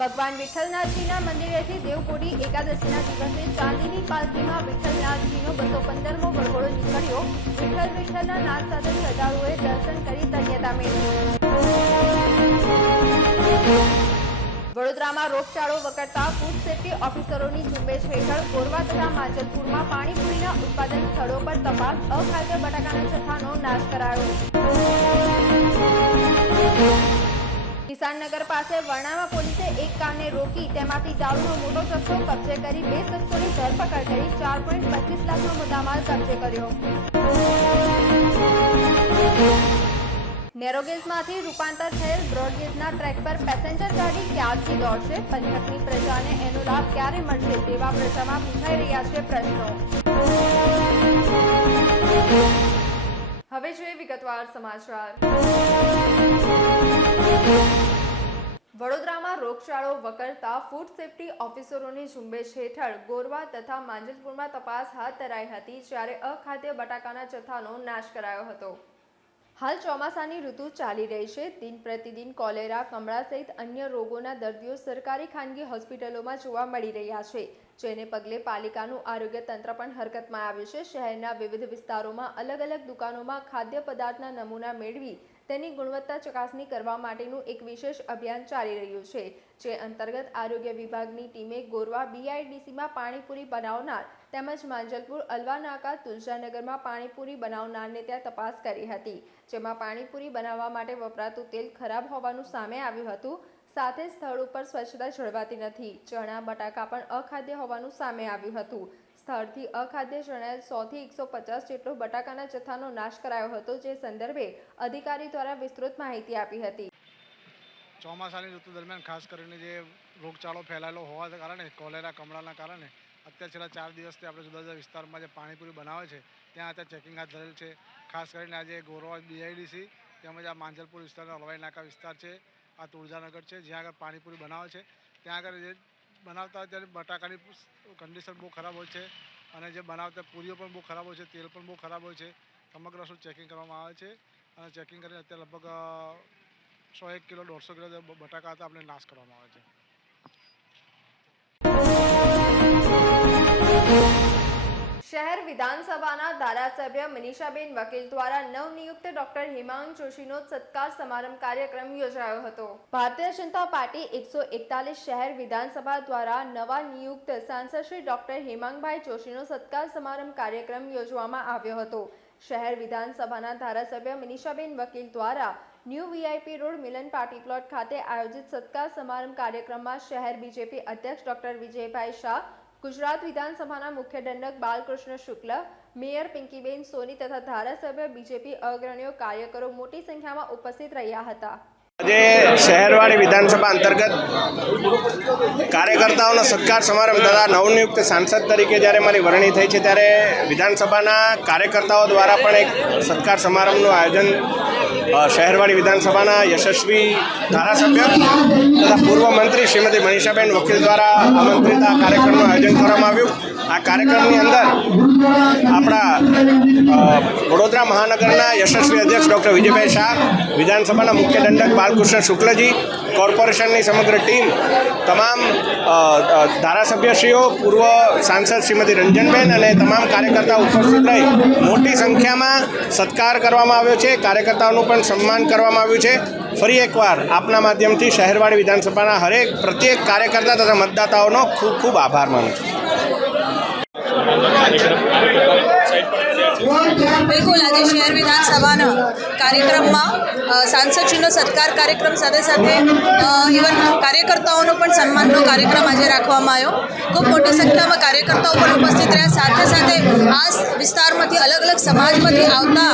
ભગવાન વિઠ્ઠલનાથજીના મંદિરેથી દેવપોઢી એકાદશીના દિવસે ચાંદીની પાલખીમાં વિઠ્ઠલનાથજીનો બસો પંદરમો વરઘોડો નીકળ્યો. વિઠ્ઠલ વિઠ્ઠલના નાથ સાથે શ્રદ્ધાળુઓએ દર્શન કરી ધન્યતા મેળવી. વડોદરામાં રોગચાળો વકરતા ફૂડ સેફ્ટી ઓફિસરોની ઝુંબેશ હેઠળ કોરવા તથા માંજલપુરમાં પાણીપુરીના ઉત્પાદન સ્થળો પર તપાસ, અખાદ્ય બટાકાના જથ્થાનો નાશ કરાયો. કિસાનનગર પાસે વર્ણામાં પોલીસે એક કારને રોકી તેમાંથી દારૂનો મોટો જથ્થો કબજે કરી બે શખ્સોની ધરપકડ કરી ચાર પોઈન્ટ પચીસ લાખનો મુદ્દામાલ કબજે કર્યો. નેરોગેજમાંથી રૂપાંતર થયેલ બ્રોડગેજના ટ્રેક પર પેસેન્જર ગાડી ક્યારથી દોડશે? પંથકની પ્રજાને એનો લાભ ક્યારે મળશે? તેવા પ્રજામાં પૂછાઈ રહ્યા છે પ્રશ્નો. હવે જોઈએ વિગતવાર સમાચાર. વડોદરામાં રોગચાળો વકરતા ફૂડ સેફ્ટી ઓફિસરોની ઝુંબેશ હેઠળ ગોરવા તથા માંજલપુરમાં તપાસ હાથ ધરાઈ હતી જ્યારે અખાદ્ય બટાકાના જથ્થાનો નાશ કરાયો હતો. હાલ ચોમાસાની ઋતુ ચાલી રહી છે. દિન પ્રતિદિન કોલેરા, કમળા સહિત અન્ય રોગોના દર્દીઓ સરકારી ખાનગી હોસ્પિટલોમાં જોવા મળી રહ્યા છે, જેને પગલે પાલિકાનું આરોગ્ય તંત્ર પણ હરકતમાં આવ્યું છે. શહેરના વિવિધ વિસ્તારોમાં અલગ અલગ દુકાનોમાં ખાદ્ય પદાર્થના નમૂના મેળવી તેની ગુણવત્તા ચકાસણી કરવા માટેનું એક વિશેષ અભિયાન ચાલી રહ્યું છે, જે અંતર્ગત આરોગ્ય વિભાગની ટીમે ગોરવા બીઆઈડીસીમાં પાણીપુરી બનાવનાર તેમજ માંજલપુર, અલવાનાકા તુલજાનગરમાં પાણીપુરી બનાવનારને ત્યાં તપાસ કરી હતી, જેમાં પાણીપુરી બનાવવા માટે વપરાતું તેલ ખરાબ હોવાનું સામે આવ્યું હતું. સાથે સ્થળ ઉપર સ્વચ્છતા જળવાતી નથી, ચણા, બટાકા પણ અખાદ્ય હોવાનું સામે આવ્યું હતું. સ્થળથી અખાદ્ય જણાયેલ સોથી એકસો પચાસ જેટલો બટાકાના જથ્થાનો નાશ કરાયો હતો, જે સંદર્ભે અધિકારી દ્વારા વિસ્તૃત માહિતી આપી હતી. ચોમાસાની ઋતુ દરમિયાન ખાસ કરીને જે રોગચાળો ફેલાયેલો હોવાના કારણે, કોલેરા કમળાના કારણે, અત્યારે છેલ્લા ચાર દિવસથી આપણે જુદા જુદા વિસ્તારમાં જે પાણીપુરી બનાવે છે, ત્યાં અત્યારે ચેકિંગ હાથ ધરેલ છે. ખાસ કરીને આજે ગોરવા બીઆઈડીસી તેમજ આ માંજલપુર વિસ્તારના હલવાઈ નાકા વિસ્તાર છે, આ તુળજાનગર છે, જ્યાં આગળ પાણીપુરી બનાવે છે, ત્યાં આગળ જે બનાવતા ત્યારે બટાકાની કન્ડિશન બહુ ખરાબ હોય છે. અને જે બનાવતા પૂરીઓ પણ બહુ ખરાબ હોય છે, તેલ પણ બહુ ખરાબ હોય છે. સમગ્ર શું ચેકિંગ કરવામાં આવે છે? અને ચેકિંગ કરીને અત્યારે લગભગ સો એક કિલો, દોઢસો કિલો બટાકા હતા, આપણે નાશ કરવામાં આવે છે. શહેર વિધાનસભાના ધારાસભ્ય મનીષાબેન વકીલ દ્વારા નવનિયુક્ત ડોક્ટર હિમાંગ જોશીનો સત્કાર સમારંભ કાર્યક્રમ યોજાયો હતો. ભારતીય જનતા પાર્ટી એકસો એકતાલીસ શહેર વિધાનસભા દ્વારા નવા નિયુક્ત સાંસદ શ્રી ડોક્ટર હિમાંગભાઈ જોશીનો સત્કાર સમારંભ કાર્યક્રમ યોજવામાં આવ્યો હતો. શહેર વિધાનસભાના ધારાસભ્ય મનીષાબેન વકીલ દ્વારા new VIP road Milan party plot ખાતે આયોજિત સત્કાર સમારંભ કાર્યક્રમમાં શહેર બીજેપી અધ્યક્ષ ડોક્ટર વિજયભાઈ શાહ ગુજરાત વિધાનસભાના મુખ્ય દંડક બાલકૃષ્ણ શુક્લ, મેયર પિંકીબેન સોની તથા ધારાસભ્ય બીજેપી અગ્રણીઓ કાર્યકરો મોટી સંખ્યામાં ઉપસ્થિત રહ્યા હતા. આજે શહેરવાડી વિધાનસભા અંતર્ગત કાર્યકર્તાઓનો સત્કાર સમારંભ તથા નવનિયુક્ત સાંસદ તરીકે જ્યારે મારી વરણી થઈ છે ત્યારે વિધાનસભાના કાર્યકર્તાઓ દ્વારા પણ એક સત્કાર સમારંભનું આયોજન શહેરવાડી વિધાનસભાના યશસ્વી ધારાસભ્ય તથા પૂર્વ મંત્રી શ્રીમતી મનીષાબેન વકીલ દ્વારા આમંત્રિત આ કાર્યક્રમનું આયોજન કરવામાં આવ્યું. આ કાર્યક્રમની અંદર આપણા વડોદરા મહાનગરના યશસ્વી અધ્યક્ષ ડૉક્ટર વિજયભાઈ શાહ, વિધાનસભાના મુખ્ય દંડક બાલકૃષ્ણ શુક્લજી, કોર્પોરેશનની સમગ્ર ટીમ, તમામ ધારાસભ્યશ્રીઓ, પૂર્વ સાંસદ શ્રીમતી રંજનબેન અને તમામ કાર્યકર્તાઓ ઉપસ્થિત રહી. મોટી સંખ્યામાં સત્કાર કરવામાં આવ્યો છે, કાર્યકર્તાઓનું પણ સન્માન કરવામાં આવ્યું છે. ફરી એકવાર આપના માધ્યમથી શહેરવાડી વિધાનસભાના હરેક પ્રત્યેક કાર્યકર્તા તથા મતદાતાઓનો ખૂબ ખૂબ આભાર માનું છું. 何? બિલકુલ, આજે શહેર વિધાનસભાના કાર્યક્રમમાં સાંસદશ્રીનો સત્કાર કાર્યક્રમ સાથે સાથે ઇવન કાર્યકર્તાઓનો પણ સન્માનનો કાર્યક્રમ આજે રાખવામાં આવ્યો. ખૂબ મોટી સંખ્યામાં કાર્યકર્તાઓ પણ ઉપસ્થિત રહ્યા. સાથે સાથે આ વિસ્તારમાંથી અલગ અલગ સમાજમાંથી આવતા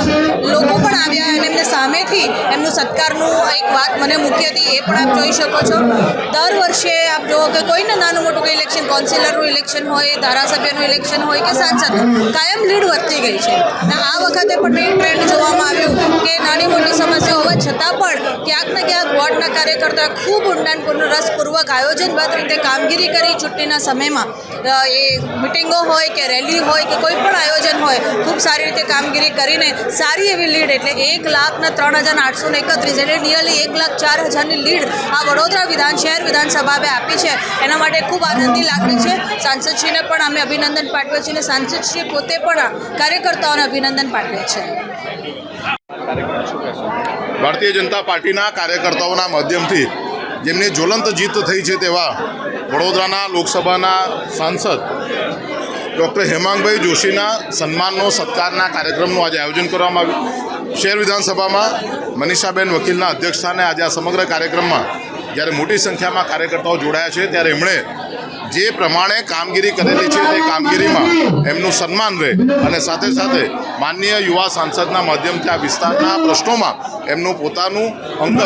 લોકો પણ આવ્યા અને એમને સામેથી એમનું સત્કારનું એક વાત મને મૂકી હતી, એ પણ આપ જોઈ શકો છો. દર વર્ષે આપ જુઓ કે કોઈને નાનું મોટું કંઈ ઇલેક્શન કાઉન્સિલરનું ઇલેક્શન હોય, ધારાસભ્યનું ઇલેક્શન હોય કે સાંસદ, કાયમ લીડ વધતી ગઈ છે. અને આ વખતે પણ મેઇન ટ્રેન્ડ જોવામાં આવ્યું કે નાની મોટી સમસ્યા હોવા છતાં પણ ક્યાંક ને ક્યાંક વોર્ડના કાર્યકર્તાઓ ખૂબ ઊંડાણપૂર્ણ રસપૂર્વક આયોજનબદ્ધ રીતે કામગીરી કરી ચૂંટણીના સમયમાં. એ મિટિંગો હોય કે રેલી હોય કે કોઈ પણ આયોજન હોય, ખૂબ સારી રીતે કામગીરી કરીને સારી એવી લીડ એટલે એક લાખ ને ત્રણ હજાર આઠસો એકત્રીસ એટલે નિયરલી એક લાખ ચાર હજારની લીડ આ વડોદરા વિધાન, શહેર વિધાનસભાએ આપી છે. એના માટે ખૂબ આનંદની લાગણી છે. સાંસદશ્રીને પણ અમે અભિનંદન પાઠવીએ છીએ અને સાંસદશ્રી પોતે પણ કાર્યકર્તાઓને અભિનંદન પાઠવે છે. ભારતીય જનતા પાર્ટીના કાર્યકર્તાઓના માધ્યમથી જેમની જ્વલંત જીત થઈ છે તેવા વડોદરાના લોકસભાના સાંસદ ડૉક્ટર હેમાંગભાઈ જોશીના સન્માનનો, સત્કારના કાર્યક્રમનું આજે આયોજન કરવામાં આવ્યું. શહેર વિધાનસભામાં મનીષાબેન વકીલના અધ્યક્ષસ્થાને આજે આ સમગ્ર કાર્યક્રમમાં જ્યારે મોટી સંખ્યામાં કાર્યકર્તાઓ જોડાયા છે, ત્યારે એમણે જે પ્રમાણે કામગીરી કરેલી છે તે કામગીરીમાં એમનું સન્માન રહે. અને સાથે સાથે માનનીય યુવા સાંસદના માધ્યમથી આ વિસ્તારના પ્રશ્નોમાં એમનું પોતાનું અંગત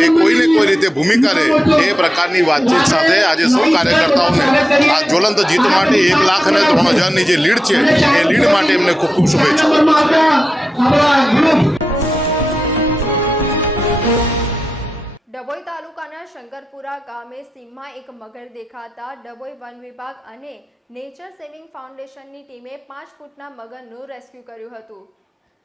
એ કોઈને કોઈ રીતે ભૂમિકા રહે એ પ્રકારની વાતચીત સાથે આજે સૌ કાર્યકર્તાઓને આ જ્વલંત જીત માટે એક લાખ અને ત્રણ હજારની જે લીડ છે, એ લીડ માટે એમને ખૂબ ખૂબ શુભેચ્છા ડભોઈ તાલુકાના શંકરપુરા ગામે સીમમાં એક મગર દેખાતા ડભોઈ વન વિભાગ અને નેચર સેવિંગ ફાઉન્ડેશનની ટીમે પાંચ ફૂટના મગરનું રેસ્ક્યુ કર્યું હતું.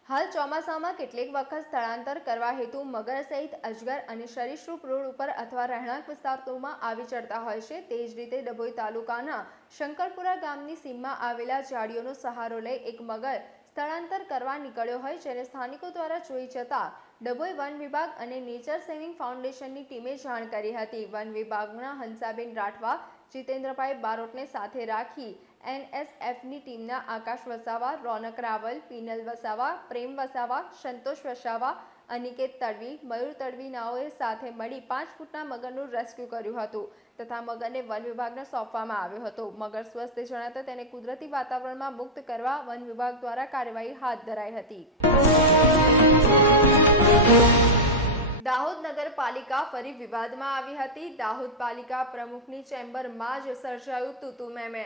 હાલ ચોમાસામાં કેટલીક વખત સ્થળાંતર કરવા હેતુ મગર સહિત અજગર અને સરીસૃપ રોડ ઉપર અથવા રહેણાંક વિસ્તારોમાં આવી ચડતા હોય છે. તે જ રીતે ડભોઈ તાલુકાના શંકરપુરા ગામની સીમમાં આવેલા ઝાડીઓનો સહારો લઈ એક મગર સ્થળાંતર કરવા નીકળ્યો હોય, જેને સ્થાનિકો દ્વારા જોઈ જતા ડભોઈ વન વિભાગ અને નેચર સેવિંગ ફાઉન્ડેશનની ટીમે જાણ કરી હતી. વન વિભાગના હંસાબેન રાઠવા, જીતેન્દ્રભાઈ બારોટને સાથે રાખી એનએસએફની ટીમના આકાશ વસાવા, રોનક રાવલ, પીનલ વસાવા, પ્રેમ વસાવા, સંતોષ વસાવા, અનિકેત તડવી, મયુર તડવીનાઓએ સાથે મળી પાંચ ફૂટના મગરનું રેસ્ક્યુ કર્યું હતું તથા મગરને વન વિભાગને સોંપવામાં આવ્યો હતો. મગર સ્વસ્થ જણાતા તેને કુદરતી વાતાવરણમાં મુક્ત કરવા વન વિભાગ દ્વારા કાર્યવાહી હાથ ધરાઈ હતી. દાહોદ નગરપાલિકા ફરી વિવાદમાં આવી હતી. દાહોદ પાલિકા પ્રમુખની ચેમ્બરમાં જ સર્જાયું તુતુ મેમે.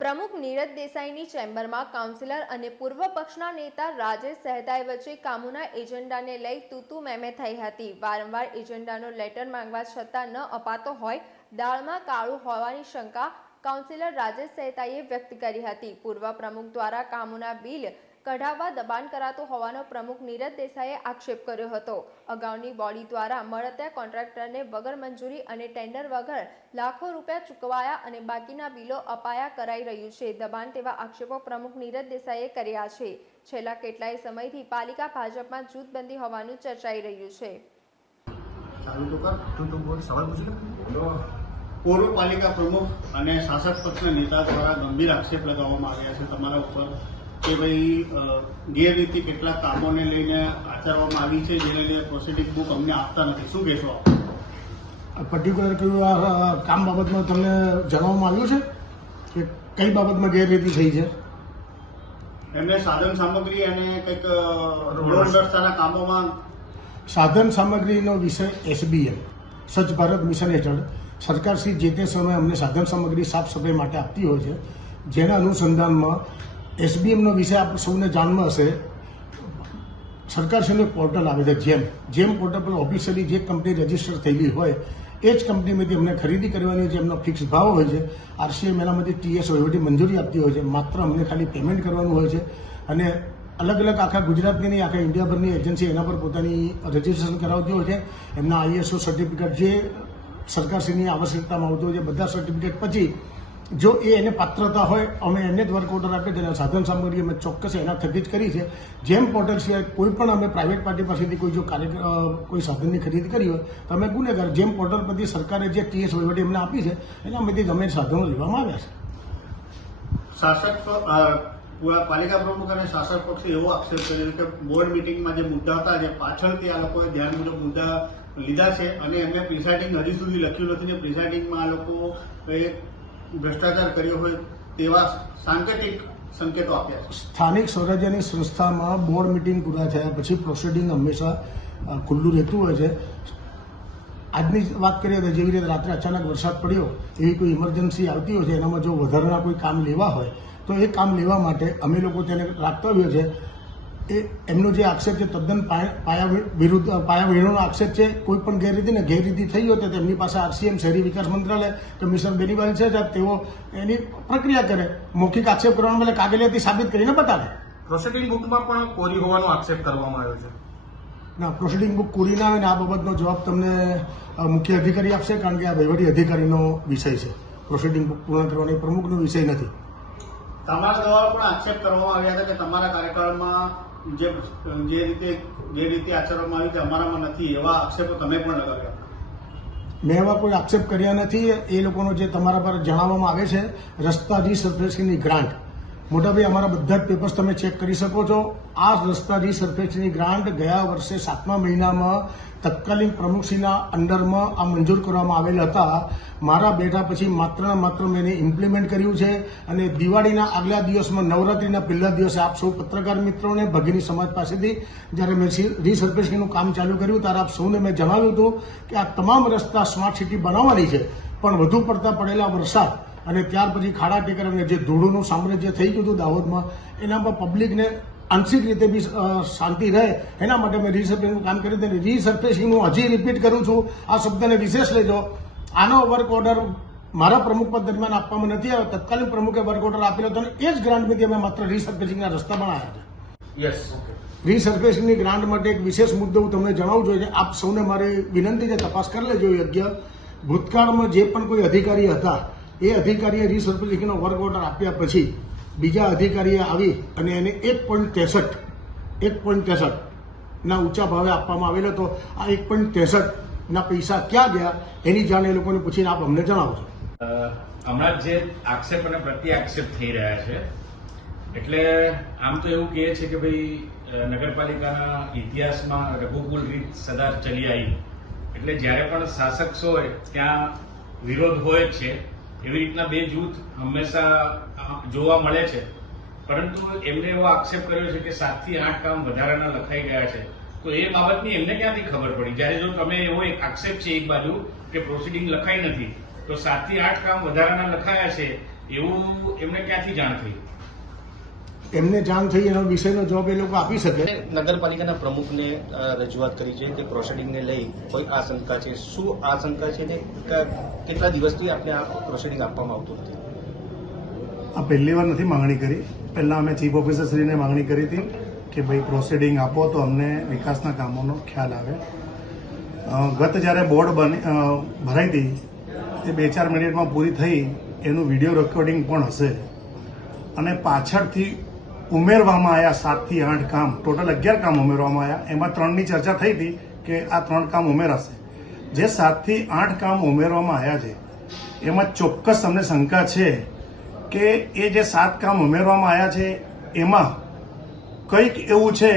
પ્રમુખ નીરજ દેસાઈની ચેમ્બરમાં કાઉન્સિલર અને પૂર્વ પક્ષના નેતા રાજેશ સહેતાઈ વચ્ચે કામોના એજન્ડાને લઈ તુતુ મેમે થઈ હતી. વારંવાર એજન્ડાનો લેટર માંગવા છતાં ન અપાતો હોય, દાળમાં કાળું હોવાની શંકા કાઉન્સિલર રાજેશ સહેતાઈએ વ્યક્ત કરી હતી. પૂર્વ પ્રમુખ દ્વારા કામોના બિલ કઢાવવા દબાણ કરાતો હોવાનો પ્રમુખ નીરજ દેસાઈએ આક્ષેપ કર્યો હતો. અગાઉની બોડી દ્વારા મળત્યા કોન્ટ્રાક્ટરને વગર મંજૂરી અને ટેન્ડર વગર લાખો રૂપિયા ચૂકવાયા અને બાકીના બિલો અપાયા કરાઈ રહ્યું છે. દબાણ તેવા આક્ષેપો પ્રમુખ નીરજ દેસાઈએ કર્યા છે. છેલ્લા કેટલાય સમયથી પાલિકા ભાજપમાં જૂથબંધી હોવાનું ચર્ચાઈ રહ્યું છે. પૂર્વ પાલિકા પ્રમુખ અને શાસક પક્ષના નેતા દ્વારા ગંભીર આક્ષેપ લગાવવામાં આવ્યા છે તમારા ઉપર. કે ભાઈ ગેરરીતિ કેટલાક કામોને લઈને આચરવામાં આવી છે જેને લઈને પ્રોસેડિંગ બુક અમને આપતા નથી. શું કહેશો પર્ટિક્યુલર કયું આ કામ બાબતમાં તમને જણાવવામાં આવ્યું છે? કે કઈ બાબતમાં ગેરરીતિ થઈ છે? એમને સાધન સામગ્રી અને કંઈક રસ્તાના કામોમાં સાધન સામગ્રીનો વિષય એસબીએમ સ્વચ્છ ભારત મિશન હેઠળ સરકારશ્રી જે તે સમયે અમને સાધન સામગ્રી સાફ સફાઈ માટે આપતી હોય છે જેના અનુસંધાનમાં એસબીએમનો વિષય આપ સૌને જાણમાં હશે. સરકારશ્રીનું પોર્ટલ આવે છે, જેમ. જેમ પોર્ટલ પર ઓફિશિયલી જે કંપની રજિસ્ટર થયેલી હોય, એ જ કંપનીમાંથી અમને ખરીદી કરવાની છે, એમનો ફિક્સ ભાવ હોય છે. આરસીએમ એનામાંથી ટીએસ વહીવટી મંજૂરી આપતી હોય છે. માત્ર અમને ખાલી પેમેન્ટ કરવાનું હોય છે. અને અલગ અલગ આખા ગુજરાતની નહીં, આખા ઇન્ડિયાભરની એજન્સી એના પર પોતાની રજીસ્ટ્રેશન કરાવતી હોય છે. એમના આઈએસઓ સર્ટિફિકેટ જે સરકારશ્રીની આવશ્યકતામાં આવતું હોય છે, બધા સર્ટિફિકેટ પછી જો એ એને પાત્રતા હોય, અમે એને જ વર્ક ઓર્ડર આપીએ, તેના સાધન સામગ્રી અમે ચોક્કસ એના થકી જ કરી છે. જેમ પોર્ટલ સિવાય કોઈ પણ અમે પ્રાઇવેટ પાર્ટી પાસેથી કોઈ જો કાર્ય કોઈ સાધનની ખરીદી કરી હોય, તો અમે ગુનેગાર, જેમ પોર્ટલ પરથી સરકારે જે ટીએસ વહીવટી અમને આપી છે, એના અમેથી અમે સાધનો લેવામાં આવ્યા છે. શાસક પાલિકા પ્રમુખ અને શાસક પક્ષે એવો આક્ષેપ કર્યો કે બોર્ડ મિટિંગમાં જે મુદ્દા હતા, જે પાછળથી આ લોકોએ ધ્યાન મુજબ મુદ્દા લીધા છે અને એમને પ્રિસાઇડિંગ હજી સુધી લખ્યું નથી ને પ્રિસાઇડિંગમાં આ લોકો ભ્રષ્ટાચાર કર્યો હોય તેવા સાંકેતિક સંકેતો આપ્યા સ્થાનિક સ્વરાજ્યની સંસ્થામાં બોર્ડ મિટિંગ પૂરા થયા પછી પ્રોસિડિંગ હંમેશા ખુલ્લું રહેતું હોય છે. આજની વાત કરીએ તો જેવી રીતે રાત્રે અચાનક વરસાદ પડ્યો, એવી કોઈ ઇમરજન્સી આવતી હોય છે, એનામાં જો વધારાના કોઈ કામ લેવા હોય, તો એ કામ લેવા માટે અમે લોકો તેને રાખતા હોઈએ છે એ એમનો જે આક્ષેપ છે તદ્દન પાયા પાયા વિરુદ્ધ પાયા વિહોણનો આક્ષેપ છે કોઈ પણ ગેરરીતિ ને ગેરરીતિ થઈ હોય તો તેમની પાસે આરસીએમ શહેરી વિકાસ મંત્રાલય કમિશનર બેનીવાલ છે સાહેબ તેઓ એની પ્રક્રિયા કરે. મૌખિક આક્ષેપ કરવાના બદલે કાગળિયાથી સાબિત કરીને બતાવે. પ્રોસેડિંગ બુકમાં પણ કોરી હોવાનો આક્ષેપ કરવામાં આવ્યો છે. ના પ્રોસિડિંગ બુક પૂરી ના આવે ને આ બાબતનો જવાબ તમને મુખ્ય અધિકારી આપશે કારણ કે આ વહીવટી અધિકારીનો વિષય છે. પ્રોસિડિંગ બુક પૂર્ણ કરવાનો પ્રમુખનો વિષય નથી. તમારા દ્વારા પણ આક્ષેપ કરવામાં આવ્યા હતા કે તમારા કાર્યકાળમાં જે જે રીતે જે રીતે આચરવામાં આવી તે અમારામાં નથી. એવા આક્ષેપો તમે પણ લગાવ્યા. મેં એવા કોઈ આક્ષેપ કર્યા નથી. એ લોકોનો જે તમારા પર જણાવવામાં આવે છે, રસ્તા રીસર્ફેસિંગની ગ્રાન્ટ. મોટાભાઈ અમારા બધા જ પેપર્સ તમે ચેક કરી શકો છો. આ રસ્તા રીસર્ફેસની ગ્રાન્ટ ગયા વર્ષે સાતમા મહિનામાં તત્કાલીન પ્રમુખશ્રીના અંડરમાં આ મંજૂર કરવામાં આવેલ હતા. મારા બેઠા પછી માત્ર માત્ર મેં એને ઇમ્પ્લિમેન્ટ કર્યું છે અને દિવાળીના આગલા દિવસમાં નવરાત્રીના પહેલા દિવસે આપ સૌ પત્રકાર મિત્રોને ભગીની સમાજ પાસેથી જ્યારે મેં રીસર્ફેસિંગનું કામ ચાલુ કર્યું ત્યારે આપ સૌને મેં જણાવ્યું હતું કે આ તમામ રસ્તા સ્માર્ટ સિટી બનાવવાની છે. પણ વધુ પડતા પડેલા વરસાદ અને ત્યાર પછી ખાડા ટેકર અને જે ધૂળનું સામ્રાજ્ય થઈ ગયું હતું દાહોદમાં પર પબ્લિકને આંશિક રીતે બી શાંતિ રહે એના માટે મેં રીસર્ફેસિંગનું કામ કર્યું હતું. અને રીસર્ફેસિંગ હું હજી રિપીટ કરું છું. આ શબ્દને વિશેષ લેજો આનો વર્ક ઓર્ડર મારા પ્રમુખ પદ દરમિયાન આપવામાં નથી આવ્યો. તત્કાલીન પ્રમુખે વર્ક ઓર્ડર આપેલો હતો અને એ જ ગ્રાન્ટમાંથી અમે માત્ર રીસર્ફેસિંગના રસ્તા બનાવ્યા છે. યસ રીસર્ફેસિંગની ગ્રાન્ટ માટે એક વિશેષ મુદ્દો હું તમને જણાવું જોઈએ આપ સૌને મારી વિનંતી છે તપાસ કરી લેજો યોગ્ય ભૂતકાળમાં જે પણ કોઈ અધિકારી હતા એ અધિકારીએ રીસર્ફેસિંગનો વર્ક ઓર્ડર આપ્યા પછી બીજા અધિકારીએ આવી અને એને એક પોઈન્ટ ત્રેસઠ, એક પોઈન્ટ ત્રેસઠ ઊંચા ભાવે આપવામાં આવેલો હતો. આ એક પોઈન્ટ ત્રેસઠ પૈસા ક્યાં ગયા એની જાણ એ લોકોને પૂછીને આપ અમને જણાવશો હમણાં જ આક્ષેપ અને પ્રત્યે આક્ષેપ થઈ રહ્યા છે, એટલે આમ તો એવું કહે છે કે ભાઈ નગરપાલિકાના ઇતિહાસમાં રઘુકુલ રીત સદા ચલી આવી. એટલે જ્યારે પણ શાસક હોય ત્યાં વિરોધ હોય છે એવી રીતના બે જૂથ હંમેશા જોવા મળે છે. પરંતુ એમને એવો આક્ષેપ કર્યો છે કે સાતથી આઠ કામ વધારાના લખાઈ ગયા છે. તો એ બાબતની એમને ક્યાંથી ખબર પડી? જ્યારે જો તમે એવો એક આક્ષેપ છે એક બાજુ કે પ્રોસિડિંગ લખાઈ નથી, તો સાતથી આઠ કામ વધારાના લખાયા છે એવું એમને ક્યાંથી જાણ થઈ? એમને જાણ થઈ એનો વિષયનો જવાબ એ લોકો આપી શકે. નગરપાલિકાના પ્રમુખને રજૂઆત કરી છે તે પ્રોસેડિંગને લઈ કોઈ આશંકા છે? શું આશંકા છે ને કેટલા દિવસથી આપણે આ પ્રોસેડિંગ આપવામાં આવતું નથી? આ પહેલી વાર નથી માંગણી કરી. પહેલાં અમે ચીફ ઓફિસરશ્રીને માંગણી કરી હતી કે ભાઈ પ્રોસેડિંગ આપો તો અમને વિકાસના કામોનો ખ્યાલ આવે. ગત જ્યારે બોર્ડ બની ભરાઈ હતી તે બે ચાર મિનિટમાં પૂરી થઈ એનું વીડિયો રેકોર્ડિંગ પણ હશે. અને પાછળથી ઉમેરવામાં આવ્યા સાતથી આઠ કામ. ટોટલ અગિયાર કામ ઉમેરવામાં આવ્યા એમાં ત્રણની ચર્ચા થઈ હતી કે આ ત્રણ કામ ઉમેરાશે. જે સાતથી આઠ કામ ઉમેરવામાં આવ્યા છે, એમાં ચોક્કસ અમને શંકા છે કે એ જે સાત કામ ઉમેરવામાં આવ્યા છે, એમાં કંઈક એવું છે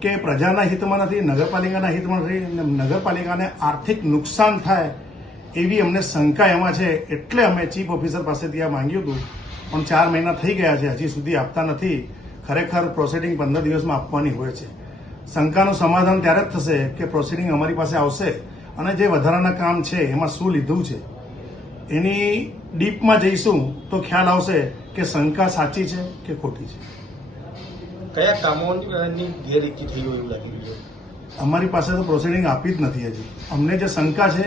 કે પ્રજાના હિતમાં નથી, નગરપાલિકાના હિતમાં નથી નગરપાલિકાને આર્થિક નુકસાન થાય એવી અમને શંકા એમાં છે. એટલે અમે ચીફ ઓફિસર પાસેથી આ માંગ્યું હતું પણ ચાર મહિના થઈ ગયા છે. હજી સુધી આપતા નથી. ખરેખર પ્રોસિડિંગ પંદર દિવસમાં આપવાની હોય છે. શંકાનું સમાધાન ત્યારે જ થશે કે પ્રોસિડિંગ અમારી પાસે આવશે અને જે વધારાના કામ છે એમાં શું લીધું છે. એની ડીપમાં જઈશું તો ખ્યાલ આવશે કે શંકા સાચી છે કે ખોટી છે. કયા કામોની ગેરરીતિ થઈ હોય એવું લાગી રહ્યું છે? અમારી પાસે તો પ્રોસિડિંગ આપી જ નથી હજી. અમને જે શંકા છે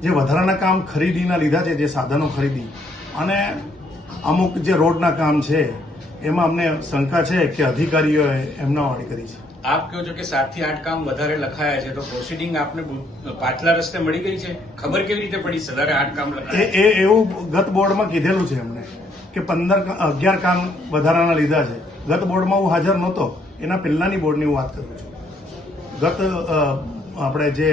જે વધારાના કામ ખરીદીના લીધા છે જે સાધનો ખરીદી અને અમુક જે રોડના કામ છે એમાં અમને શંકા છે કે અધિકારીઓએ એમના વાળી કરી છે. આપ કહો છો કે સાતથી આઠ કામ વધારે લખાયા છે તો પ્રોસિડિંગ આપને પાછલા રસ્તે મળી ગઈ છે? ખબર કેવી રીતે પડી સદારે આઠ કામ લખાયા? એ એવું ગત બોર્ડમાં કીધેલું છે એમને કે પંદર અગિયાર કામ વધારાના લીધા છે. ગત બોર્ડમાં હું હાજર નહોતો એના પહેલાની બોર્ડની હું વાત કરું છું. ગત આપણે જે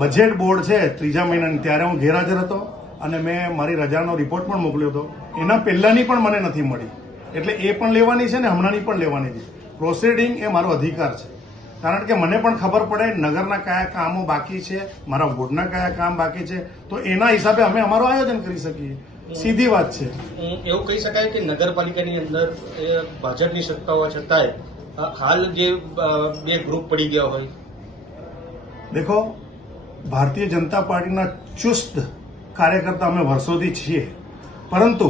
બજેટ બોર્ડ છે ત્રીજા મહિનાની ત્યારે હું ગેરહાજર હતો અને મેં મારી રજાનો રિપોર્ટ પણ મોકલ્યો હતો. એના પહેલાની પણ મને નથી મળી. એટલે એ પણ લેવાની છે ને હમણાંની પણ લેવાની છે. પ્રોસિડિંગ એ મારો અધિકાર છે. કારણ કે મને પણ ખબર પડે નગરના કયા કામો બાકી છે મારા વોર્ડના કયા કામ બાકી છે. તો એના હિસાબે અમે અમારું આયોજન કરી શકીએ. સીધી વાત છે. એવું કહી શકાય કે નગરપાલિકાની અંદર ભાજપની સત્તા હોવા છતાંય હાલ જે બે ગ્રુપ પડી ગયા હોય. દેખો ભારતીય જનતા પાર્ટીના ચુસ્ત કાર્યકર્તા અમે વર્ષોથી છીએ. પરંતુ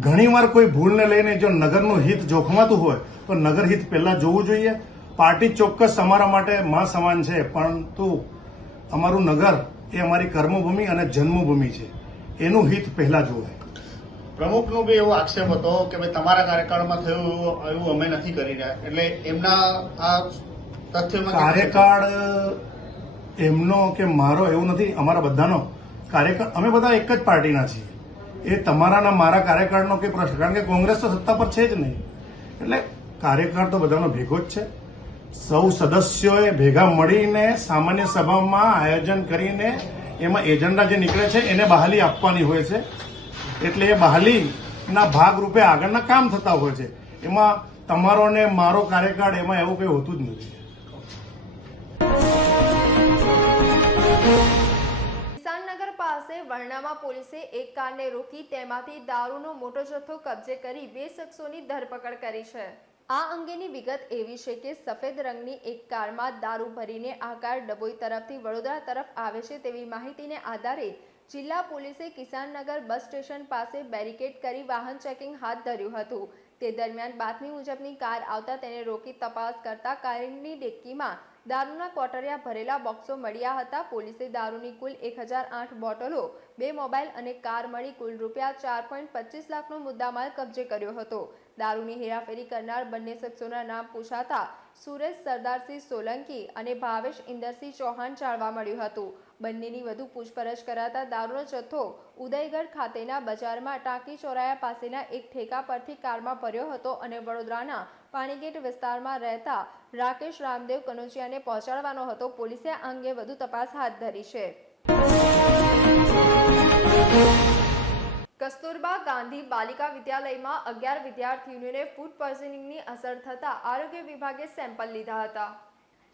ઘણીવાર કોઈ ભૂલને લઈને જો નગરનું હિત જોખમાતું હોય તો નગર હિત પહેલા જોવું જોઈએ. પાર્ટી ચોક્કસ અમારા માટે માં સમાન છે પરંતુ અમારું નગર એ અમારી કર્મભૂમિ અને જન્મભૂમિ છે. એનું હિત પહેલા જોવે પ્રમુખનો બી એવો આક્ષેપ હતો કે ભાઈ તમારા કાર્યકાળમાં થયું એવું- એવું અમે નથી કરી રહ્યા. એટલે એમના આ તથ્યમાં કાર્યકાળ એમનો કે મારો એવું નથી અમારા બધાનો. કાર્યકાળ અમે બધા એક જ પાર્ટીના છીએ. એ તમારાના મારા કાર્યકાળનો કે પ્રશ્ન. કારણ કે કોંગ્રેસ તો સત્તા પર છે જ નહીં. એટલે કાર્યકાળ તો બધાનો ભેગો જ છે. સૌ સદસ્યોએ ભેગા મળીને સામાન્ય સભામાં આયોજન કરીને એમાં એજન્ડા જે નીકળે છે, એને બહાલી આપવાની હોય છે. એટલે એ બહાલીના ભાગરૂપે આગળના કામ થતા હોય છે. એમાં તમારો ને મારો કાર્યકાળ એમાં એવું કંઈ હોતું જ નથી. પાસે વર્ણામાં પોલીસે એક કારને રોકી તેમાંથી દારૂનો મોટો જથ્થો કબજે કરી બે શખ્સોની ધરપકડ કરી છે. આ અંગેની વિગત એવી છે કે સફેદ રંગની એક કારમાં દારૂ ભરીને આ કાર ડભોઈ તરફથી વડોદરા તરફ આવે છે તેવી માહિતીને આધારે જિલ્લા પોલીસે કિસાનનગર બસ સ્ટેશન પાસે બેરિકેડ કરી વાહન ચેકિંગ હાથ ધર્યું હતું. તે દરમિયાન બાતમી મુજબની કાર આવતા તેને રોકી તપાસ કરતા કારની ડેક્કીમાં દારૂના કોટરિયા ભરેલા બોક્સો મળ્યા હતા. પોલીસે દારૂની કુલ એક બોટલો, બે મોબાઈલ અને કાર મળી કુલ રૂપિયા ચાર પોઈન્ટ પચીસ લાખનો મુદ્દામાલ કબજે કર્યો હતો. દારૂની હેરાફેરી કરનાર બંને શખ્સોના નામ પૂછાતા સુરેશ સરદારસિંહ સોલંકી અને ભાવેશ ઇન્દરસિંહ ચૌહાણ જાણવા મળ્યું હતું. બંનેની વધુ પૂછપરછ કરાતા દારૂનો જથ્થો ઉદયગઢ ખાતેના બજારમાં ટાંકી ચોરાયા પાસેના એક ઠેકા પરથી કારમાં ભર્યો હતો અને વડોદરાના પાણીગેટ વિસ્તારમાં રહેતા રાકેશ રામદેવ કનોજિયાને પહોંચાડવાનો હતો પોલીસે આ અંગે વધુ તપાસ હાથ ધરી છે. કસ્તુરબા ગાંધી બાલિકા વિદ્યાલયમાં અગિયાર વિદ્યાર્થીઓને ફૂડ પોઈઝનિંગની અસર થતા આરોગ્ય વિભાગે સેમ્પલ લીધા હતા.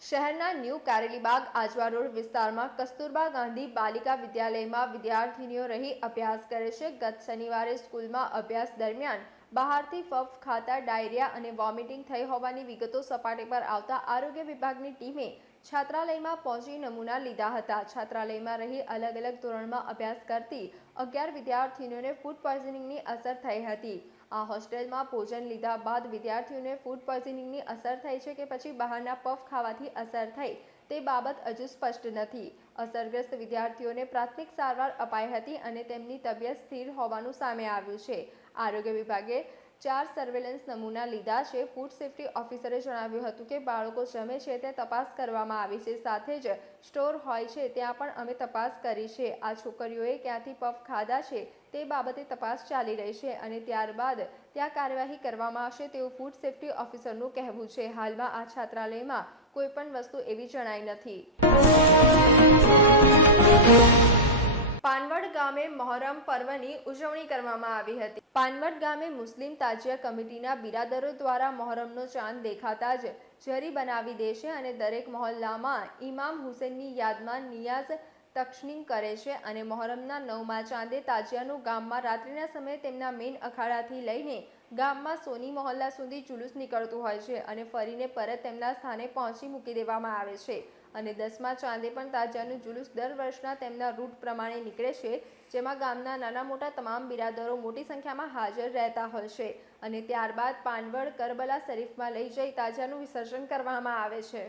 શહેરના ન્યૂ કારેલીબાગ આજવા રોડ વિસ્તારમાં કસ્તુરબા ગાંધી બાલિકા વિદ્યાલયમાં વિદ્યાર્થીનીઓ રહી અભ્યાસ કરે છે. ગત શનિવારે સ્કૂલમાં અભ્યાસ દરમિયાન બહારથી ફફ ખાતા ડાયરિયા અને વોમિટિંગ થઈ હોવાની વિગતો સપાટી પર આવતા આરોગ્ય વિભાગની ટીમે છાત્રાલયમાં પહોંચી નમૂના લીધા હતા. છાત્રાલયમાં રહી અલગ અલગ ધોરણમાં અભ્યાસ કરતી અગિયાર વિદ્યાર્થીનીઓને ફૂડ પોઈઝનિંગની અસર થઈ હતી. આ હોસ્ટેલમાં ભોજન લીધા બાદ વિદ્યાર્થીઓને ફૂડ પોઈઝનિંગની અસર થઈ છે કે પછી બહારના પફ ખાવાથી અસર થઈ તે બાબત હજુ સ્પષ્ટ નથી. અસરગ્રસ્ત વિદ્યાર્થીઓને પ્રાથમિક સારવાર અપાઈ હતી અને તેમની તબિયત સ્થિર હોવાનું સામે આવ્યું છે. આરોગ્ય વિભાગે ચાર સર્વેલન્સ નમૂના લીધા છે. ફૂડ સેફ્ટી ઓફિસરે જણાવ્યું હતું કે બાળકો જમે છે તે તપાસ કરવામાં આવી છે. સાથે જ સ્ટોર હોય છે ત્યાં પણ અમે તપાસ કરી છે. આ છોકરીઓએ ક્યાંથી પફ ખાધા છે તે બાબતે તપાસ ચાલી રહી છે અને ત્યારબાદ ત્યાં કાર્યવાહી કરવામાં આવશે તેવું ફૂડ સેફ્ટી ઓફિસરનું કહેવું છે. હાલમાં આ છાત્રાલયમાં કોઈ પણ વસ્તુ એવી જણાઈ નથી. પાનવડ ગામે મહોરમ પર્વની ઉજવણી કરવામાં આવી હતી. પાનવડ ગામે મુસ્લિમ તાજિયા કમિટીના બિરાદરો દ્વારા મહોરમનો ચાંદ દેખાતા જ ઝરી બનાવી દેશે અને દરેક મહોલ્લામાં ઇમામ હુસેનની યાદમાં નિયાઝ તક્ષનીમ કરે છે અને મહોરમના નવમા ચાંદે તાજિયાનું ગામમાં રાત્રિના સમયે તેમના મેઇન અખાડાથી લઈને ગામમાં સોની મહોલ્લા સુધી જુલુસ નીકળતું હોય છે અને ફરીને પરત તેમના સ્થાને પહોંચી મૂકી દેવામાં આવે છે. અને દસમા ચાંદે પણ તાજાનું જુલુસ દર વર્ષના તેમના રૂટ પ્રમાણે નીકળે છે, જેમાં ગામના નાના મોટા તમામ બિરાદરો મોટી સંખ્યામાં હાજર રહેતા હોય છે અને ત્યારબાદ પાનવડ કરબલા શરીફમાં લઈ જઈ તાજાનું વિસર્જન કરવામાં આવે છે.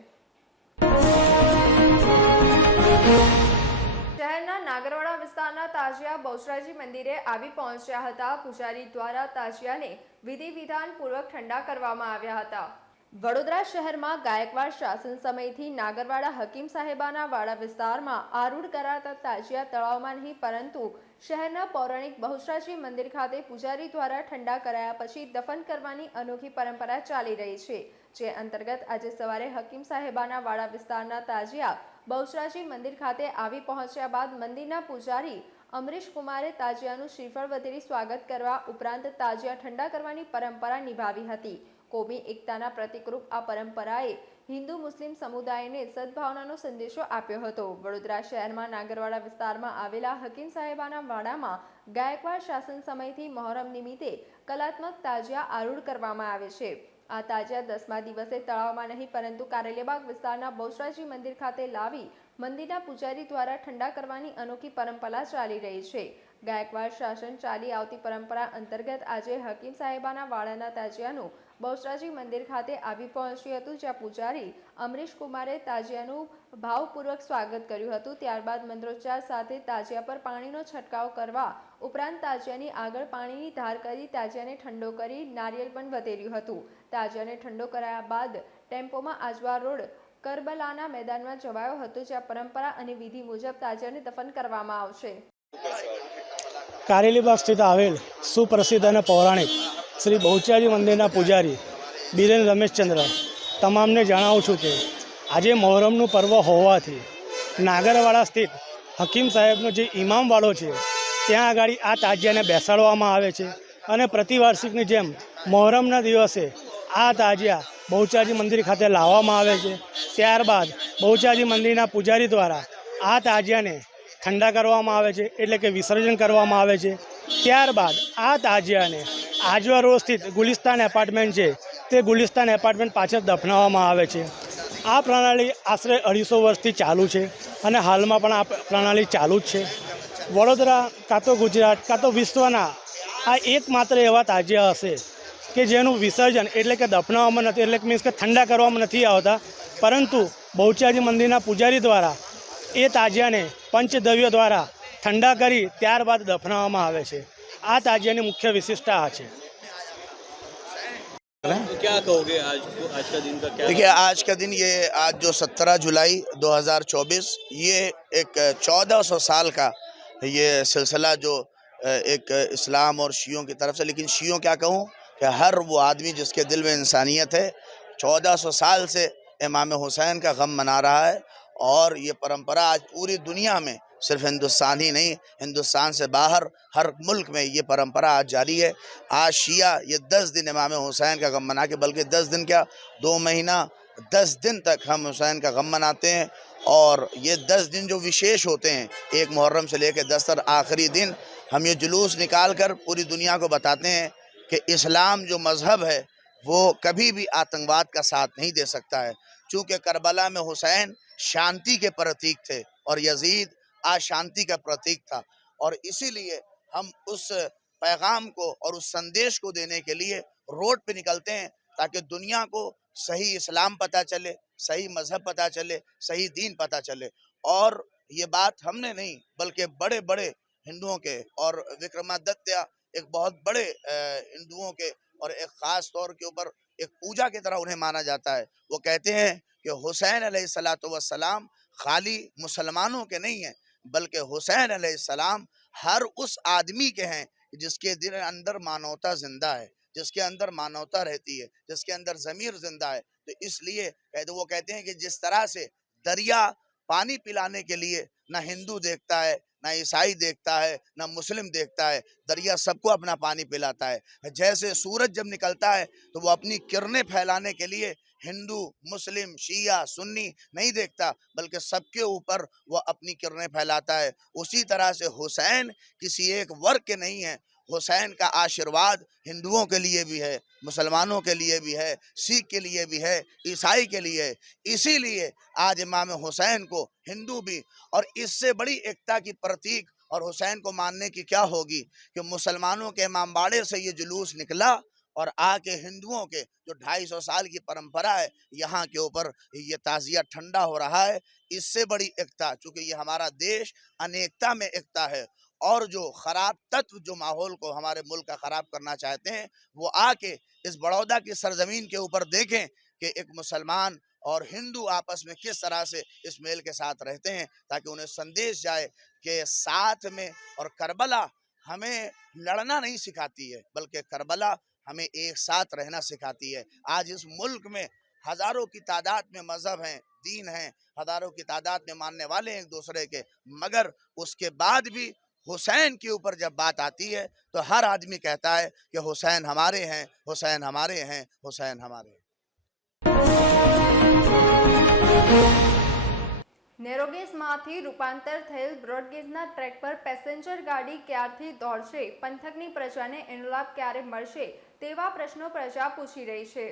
શહેરના નાગરવાડા વિસ્તારના તાજિયા બહુચરાજી મંદિરે આવી પહોંચ્યા હતા. પૂજારી દ્વારા તાજિયાને વિધિ વિધાનપૂર્વક ઠંડા કરવામાં આવ્યા હતા. વડોદરા શહેરમાં ગાયકવાડ શાસન સમયથી નાગરવાડા હકીમ સાહેબાના વાડા વિસ્તારમાં આરૂઢ કરાતા તાજિયા તળાવમાં નહીં, પરંતુ શહેરના પૌરાણિક બહુચરાજી મંદિર ખાતે પૂજારી દ્વારા ઠંડા કરાયા પછી દફન કરવાની અનોખી પરંપરા ચાલી રહી છે, જે અંતર્ગત આજે સવારે હકીમ સાહેબાના વાડા વિસ્તારના તાજિયા બહુચરાજી મંદિર ખાતે આવી પહોંચ્યા બાદ મંદિરના પૂજારી અમરીશ કુમારે તાજિયાનું શ્રીફળ વધેરી સ્વાગત કરવા ઉપરાંત તાજિયા ઠંડા કરવાની પરંપરા નિભાવી હતી. કોમી એકતાના પ્રતિકરૂપ આ પરંપરાએ હિન્દુ મુસ્લિમ સમુદાયને સદભાવનાનો સંદેશો આપ્યો હતો. વડોદરા શહેરમાં નાગરવાડા વિસ્તારમાં આવેલા હકીમ સાહેબાના વાડામાં ગાયકવાડ શાસન સમયથી મહોરમ નિમિત્તે કલાત્મક તાજિયા આરૂઢ કરવામાં આવે છે. આ તાજિયા દસમા દિવસે તળાવમાં નહીં, પરંતુ કારેલીબાગ વિસ્તારના બહુચરાજી મંદિર ખાતે લાવી મંદિરના પૂજારી દ્વારા ઠંડા કરવાની અનોખી પરંપરા ચાલી રહી છે. ગાયકવાડ શાસન ચાલી આવતી પરંપરા અંતર્ગત આજે હકીમ સાહેબાના વાડાના તાજિયાનું બહુચરાજી મંદિર ખાતે આવી પહોંચ્યું હતું, જ્યાં પૂજારી અમરીશ કુમારે તાજિયાનું ભાવપૂર્વક સ્વાગત કર્યું હતું. ત્યારબાદ મંત્રોચ્ચાર સાથે તાજિયા પર પાણીનો છંટકાવ કરવા ઉપરાંત તાજિયાની આગળ પાણીની ધાર કરી તાજિયાને ઠંડો કરી નારિયેલ પણ વધેર્યું હતું. તાજિયાને ઠંડો કરાયા બાદ ટેમ્પોમાં આજવા રોડ કરબલાના મેદાનમાં જવાયો હતો, જ્યાં પરંપરા અને વિધિ મુજબ તાજિયાને દફન કરવામાં આવશે. કારેલીબાગ સ્થિત આવેલ સુપ્રસિદ્ધ અને પૌરાણિક શ્રી બહુચારી મંદિરના પૂજારી બિરેન રમેશચંદ્ર. તમામને જણાવું છું કે આજે મોહરમનું પર્વ હોવાથી નાગરવાડા સ્થિત હકીમ સાહેબનો જે ઇમામવાળો છે, ત્યાં આગળ આ તાજિયાને બેસાડવામાં આવે છે અને પ્રતિવાર્ષિકની જેમ મોહરમના દિવસે આ તાજિયા બહુચારી મંદિર ખાતે લાવવામાં આવે છે. ત્યારબાદ બહુચારી મંદિરના પૂજારી દ્વારા આ તાજિયાને ઠંડા કરવામાં આવે છે, એટલે કે વિસર્જન કરવામાં આવે છે. ત્યારબાદ આ તાજિયાને આજવા રોડ સ્થિત ગુલિસ્તાન એપાર્ટમેન્ટ છે, તે ગુલિસ્તાન એપાર્ટમેન્ટ પાછળ દફનાવવામાં આવે છે. આ પ્રણાલી આશરે અઢીસો વર્ષથી ચાલુ છે અને હાલમાં પણ આ પ્રણાલી ચાલુ જ છે. વડોદરા કાં તો ગુજરાત, કાં તો વિશ્વના આ એકમાત્ર એવા તાજિયા હશે કે જેનું વિસર્જન એટલે કે દફનાવવામાં નથી, એટલે મીન્સ કે ઠંડા કરવામાં નથી આવતા, પરંતુ બહુચારી મંદિરના પૂજારી દ્વારા એ તાજિયાને પંચદવ્યો દ્વારા ઠંડા કરી ત્યારબાદ દફનાવવામાં આવે છે. આ તાજિયાની મુખ્ય વિશેષતા આ છે. کیا کہو گے آج آج کا دن کیا دیکھیے آج کا دن یہ آج جو سترہ جولائی دو ہزار چوبیس یہ ایک چودہ سو سال کا یہ سلسلہ جو ایک اسلام اور شیعوں کی طرف سے لیکن شیعوں کیا کہوں کہ ہر وہ آدمی جس کے دل میں انسانیت ہے چودہ سو سال سے امام حسین کا غم منا رہا ہے اور یہ پرمپرا آج پوری دنیا میں صرف ہندوستان ہی نہیں، ہندوستان سے باہر ہر ملک میں یہ پرمپرا آج جاری ہے۔ آج شیعہ یہ دس دن امام حسین کا غم منا کے بلکہ دس دن کیا؟ دو مہینہ دس دن تک ہم حسین کا غم مناتے ہیں۔ اور یہ دس دن جو وشیش ہوتے ہیں، ایک محرم سے لے کے دس تر آخری دن، ہم یہ جلوس نکال کر پوری دنیا کو بتاتے ہیں کہ اسلام جو مذہب ہے، وہ کبھی بھی آتنگواد کا ساتھ نہیں دے سکتا ہے۔ چونکہ کربلا میں حسین شانتی کے پرتیک تھے اور یزید آشانتی کا پرتیق تھا۔ اور اسی لیے ہم اس پیغام کو اور اس سندیش کو دینے کے لیے روڈ پہ نکلتے ہیں تاکہ دنیا کو صحیح اسلام پتہ چلے، صحیح مذہب پتہ چلے، صحیح دین پتہ چلے۔ اور یہ بات ہم نے نہیں، بلکہ بڑے بڑے ہندوؤں کے اور وکرمادتیہ ایک بہت بڑے ہندوؤں کے اور ایک خاص طور کے اوپر ایک پوجا کی طرح انہیں مانا جاتا ہے۔ وہ کہتے ہیں کہ حسین علیہ السلاۃ خالی مسلمانوں کے نہیں ہیں بلکہ حسین علیہ السلام ہر اس آدمی کے ہیں جس کے دل اندر مانوتا زندہ ہے، جس کے اندر مانوتا رہتی ہے، جس کے اندر ضمیر زندہ ہے۔ تو اس لیے وہ کہتے ہیں کہ جس طرح سے دریا پانی پلانے کے لیے نہ ہندو دیکھتا ہے، نہ عیسائی دیکھتا ہے، نہ مسلم دیکھتا ہے، دریا سب کو اپنا پانی پلاتا ہے۔ جیسے سورج جب نکلتا ہے تو وہ اپنی کرنیں پھیلانے کے لیے ہندو، مسلم، شیعہ، سنی نہیں دیکھتا، بلکہ سب کے اوپر وہ اپنی کرنیں پھیلاتا ہے۔ اسی طرح سے حسین کسی ایک ورگ کے نہیں ہے، حسین کا آشرواد ہندوؤں کے لیے بھی ہے، مسلمانوں کے لیے بھی ہے، سکھ کے لیے بھی ہے، عیسائی کے لیے۔ اسی لیے آج امام حسین کو ہندو بھی، اور اس سے بڑی ایکتا کی پرتیک اور حسین کو ماننے کی کیا ہوگی کہ مسلمانوں کے امام باڑے سے یہ جلوس نکلا؟ اور آ کے ہندوؤں کے جو ڈھائی سو سال کی پرمپرا ہے، یہاں کے اوپر یہ تازیہ ٹھنڈا ہو رہا ہے، اس سے بڑی ایکتا چونکہ یہ ہمارا دیش انیکتا میں ایکتا ہے۔ اور جو خراب تتو، جو ماحول کو ہمارے ملک کا خراب کرنا چاہتے ہیں، وہ آ کے اس بڑودا کی سرزمین کے اوپر دیکھیں کہ ایک مسلمان اور ہندو آپس میں کس طرح سے اس میل کے ساتھ رہتے ہیں، تاکہ انہیں سندیش جائے کہ ساتھ میں اور کربلا ہمیں لڑنا نہیں سکھاتی ہے، بلکہ کربلا ہمیں ایک ساتھ رہنا سکھاتی ہے۔ آج اس ملک میں ہزاروں کی تعداد میں مذہب ہیں، دین ہیں، ہزاروں کی تعداد میں ماننے والے ہیں ایک دوسرے کے، مگر اس کے بعد بھی حسین کے اوپر جب بات آتی ہے تو ہر آدمی کہتا ہے کہ حسین ہمارے ہیں، حسین ہمارے ہیں، حسین ہمارے ہیں۔ નેરોગેજમાંથી રૂપાંતર થયેલ બ્રોડગેજના ટ્રેક પર પેસેન્જર ગાડી ક્યારથી દોડશે? પંથકની પ્રજાને એનો લાભ ક્યારે મળશે? તેવા પ્રશ્નો પ્રજા પૂછી રહી છે.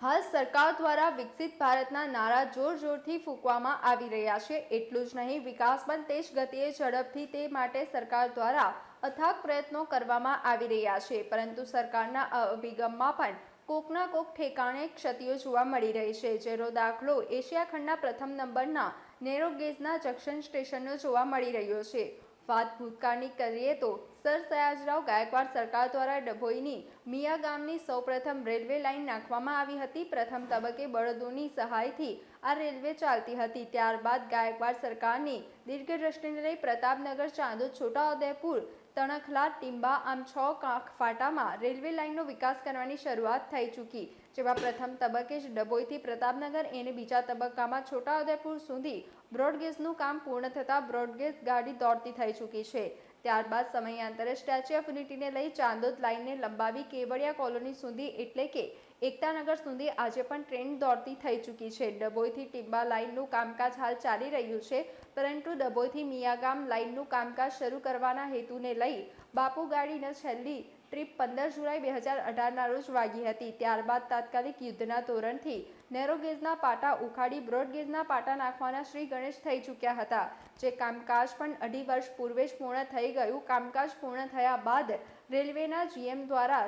હાલ સરકાર દ્વારા વિકસિત ભારતના નારા જોર જોરથી ફૂંકવામાં આવી રહ્યા છે. એટલું જ નહીં, વિકાસ પણ તે જ ગતિએ ઝડપથી તે માટે સરકાર દ્વારા અથાગ પ્રયત્નો કરવામાં આવી રહ્યા છે. પરંતુ સરકારના અભિગમમાં પણ કોકના કોક ઠેકાણે ક્ષતિઓ જોવા મળી રહી છે. જેનો દાખલો એશિયા ખંડના પ્રથમ નંબરના નેરોગેજના જંક્શન સ્ટેશનનો જોવા મળી રહ્યો છે. વાત ભૂતકાળની કરીએ તો સર સયાજરાવ ગાયકવાડ સરકાર દ્વારા ડભોઈની મિયા ગામની સૌપ્રથમ રેલવે લાઇન નાખવામાં આવી હતી. પ્રથમ તબક્કે બળદોની સહાયથી આ રેલવે ચાલતી હતી. ત્યારબાદ ગાયકવાડ સરકારની દીર્ઘદ્રષ્ટિને લઈ પ્રતાપનગર, ચાંદોદ છોટાઉદેપુર તણખલા, ટીંબા, આમ છ કાંખ ફાટામાં રેલવે લાઇનનો વિકાસ કરવાની શરૂઆત થઈ ચૂકી. જેમાં પ્રથમ તબક્કે જ ડભોઈથી પ્રતાપનગર એને બીજા તબક્કામાં છોટાઉદેપુર સુધી બ્રોડગેજનું કામ પૂર્ણ થતાં બ્રોડગેજ ગાડી દોડતી થઈ ચૂકી છે. ત્યારબાદ સમયાંતરે સ્ટેચ્યુ ઓફ યુનિટીને લઈ ચાંદોદ લાઇનને લંબાવી કેવડિયા કોલોની સુધી એટલે કે એકતાનગર સુધી આજે પણ ટ્રેન દોડતી થઈ ચૂકી છે. ડભોઈથી ટિંબા લાઇનનું કામકાજ હાલ ચાલી રહ્યું છે, પરંતુ ડભોઈથી મિયાગામ લાઇનનું કામકાજ શરૂ કરવાના હેતુને લઈ બાપુ ગાડીને છેલ્લી ટ્રીપ પંદર જુલાઈ બે હજાર અઢારના રોજ વાગી હતી. ત્યારબાદ તાત્કાલિક યુદ્ધના તોરણથી નેરોગેજના પાટા ઉખાડી બ્રોડગેજના પાટા નાખવાના શ્રી ગણેશ થઈ ચૂક્યા હતા. જે કામકાજ પણ અઢી વર્ષ પૂર્વે જ પૂર્ણ થઈ ગયું. કામકાજ પૂર્ણ થયા બાદ રેલવેના જીએમ દ્વારા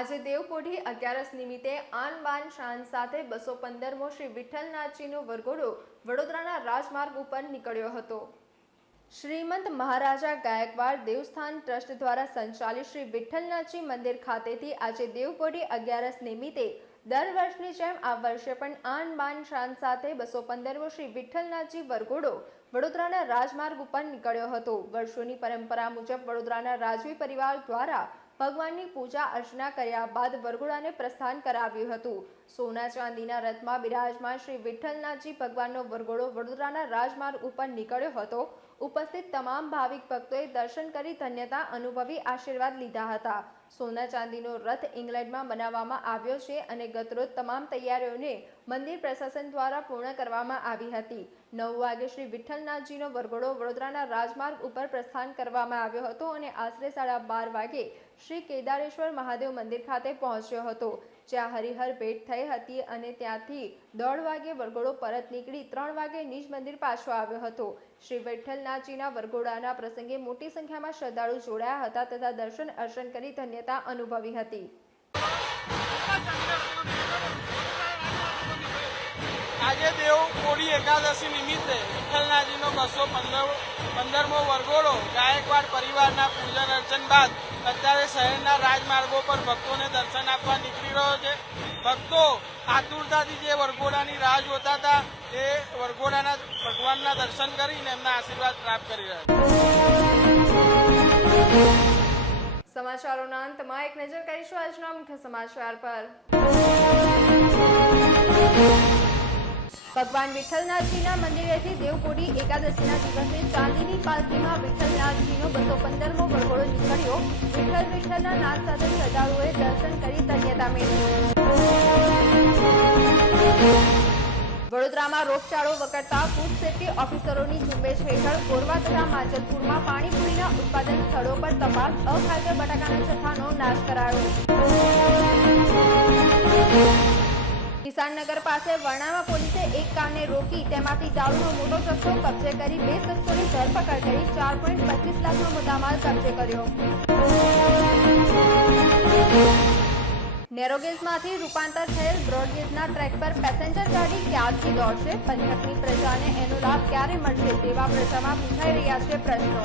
આજે દેવપોઢી અગિયારસ નિમિત્તે આન બાન શાન સાથે બસો પંદરમો શ્રી વિઠ્ઠલનાથજીનો વરઘોડો વડોદરાના રાજમાર્ગ ઉપર નીકળ્યો હતો. શ્રીમંત મહારાજા ગાયકવાડ દેવસ્થાન ટ્રસ્ટ દ્વારા સંચાલિત શ્રી વિઠ્ઠલનાથજી મંદિર ખાતેથી આજે દેવપોઢી અગિયારસ નિમિત્તે દર વર્ષની જેમ આ વર્ષે પણ આન બાન શાન સાથે બસો પંદરમો શ્રી વિઠ્ઠલનાથજી વરઘોડો વડોદરાના રાજમાર્ગ ઉપર નીકળ્યો હતો. વર્ષોની પરંપરા મુજબ વડોદરાના રાજવી પરિવાર દ્વારા ભગવાનની પૂજા અર્ચના કર્યા બાદ વરઘોડાને પ્રસ્થાન કરાવ્યું હતું. સોના ચાંદીના રથમાં બિરાજમાન શ્રી વિઠ્ઠલનાથજી ભગવાનનો વરઘોડો વડોદરાના રાજમાર્ગ ઉપર નીકળ્યો હતો. ઉપસ્થિત તમામ ભાવિક ભક્તોએ દર્શન કરી ધન્યતા અનુભવી આશીર્વાદ લીધા હતા. સોના ચાંદીનો રથ ઇંગ્લેન્ડમાં બનાવવામાં આવ્યો છે અને ગતરોજ તમામ તૈયારીઓને મંદિર પ્રશાસન દ્વારા પૂર્ણ કરવામાં આવી હતી. નવ વાગે શ્રી વિઠ્ઠલનાથજીનો વરઘોડો વડોદરાના રાજમાર્ગ ઉપર પ્રસ્થાન કરવામાં આવ્યો હતો અને આશરે સાડા બાર વાગે શ્રી કેદારેશ્વર મહાદેવ મંદિર ખાતે પહોંચ્યો હતો. જ્યાં હરિહર ભેટ થઈ હતી અને ત્યાંથી દોઢ વાગે વરઘોડો પરત નીકળી ત્રણ વાગે નિજ મંદિર પાછો આવ્યો હતો. શ્રી વિઠ્ઠલનાથજીના વરઘોડાના પ્રસંગે મોટી સંખ્યામાં શ્રદ્ધાળુ જોડાયા હતા તથા દર્શન અર્શન કરી ધન્યતા અનુભવી હતી. આજે દેવ કોળી એકાદશી નિમિત્તે વિઠ્ઠલનાથજીનો બસો પંદર પંદરમો વરઘોડો ગાયકવાડ પરિવારના પૂજન અર્ચન બાદ અત્યારે શહેરના રાજમાર્ગો પર ભક્તોને દર્શન આપવા નીકળી રહ્યો છે. ભક્તો આતુરતાથી જે વરઘોડાની રાહ જોતા હતા, એ વરઘોડાના ભગવાનના દર્શન કરીને એમના આશીર્વાદ પ્રાપ્ત કરી રહ્યા સમાચારોના અંતમાં એક નજર કરીશું આજના મુખ્ય સમાચાર પર. ભગવાન વિઠ્ઠલનાથજીના મંદિરેથી દેવકોડી એકાદશીના દિવસે ચાંદીની પાલખીમાં વિઠ્ઠલનાથજીનો બસો પંદરમો વરઘોડો નીકળ્યો. વિઠ્ઠલ વિઠ્ઠલના નાથ સાથે શ્રદ્ધાળુઓએ દર્શન કરી ધન્યતા મેળવી. વડોદરામાં રોગચાળો વકરતા ફૂડ સેફ્ટી ઓફિસરોની ઝુંબેશ હેઠળ કોરવા તથા માજલપુરમાં પાણીપુરીના ઉત્પાદન સ્થળો પર તપાસ. અખાદ્ય બટાકાના જથ્થાનો નાશ કરાયો. કિસાનનગર પાસે વર્ણામાં પોલીસે એક કારને રોકી તેમાંથી દારૂનો મોટો જથ્થો કબજે કરી બે શખ્સોની ધરપકડ કરી ચાર પોઈન્ટ પચીસ લાખનો મુદ્દામાલ કબજે કર્યો. નેરોગેજમાંથી રૂપાંતર થયેલ બ્રોડગેજના ટ્રેક પર પેસેન્જર ગાડી ક્યારથી દોડશે? પંથકની પ્રજાને એનો લાભ ક્યારે મળશે તેવા પ્રજામાં પૂછાઈ રહ્યા છે પ્રશ્નો.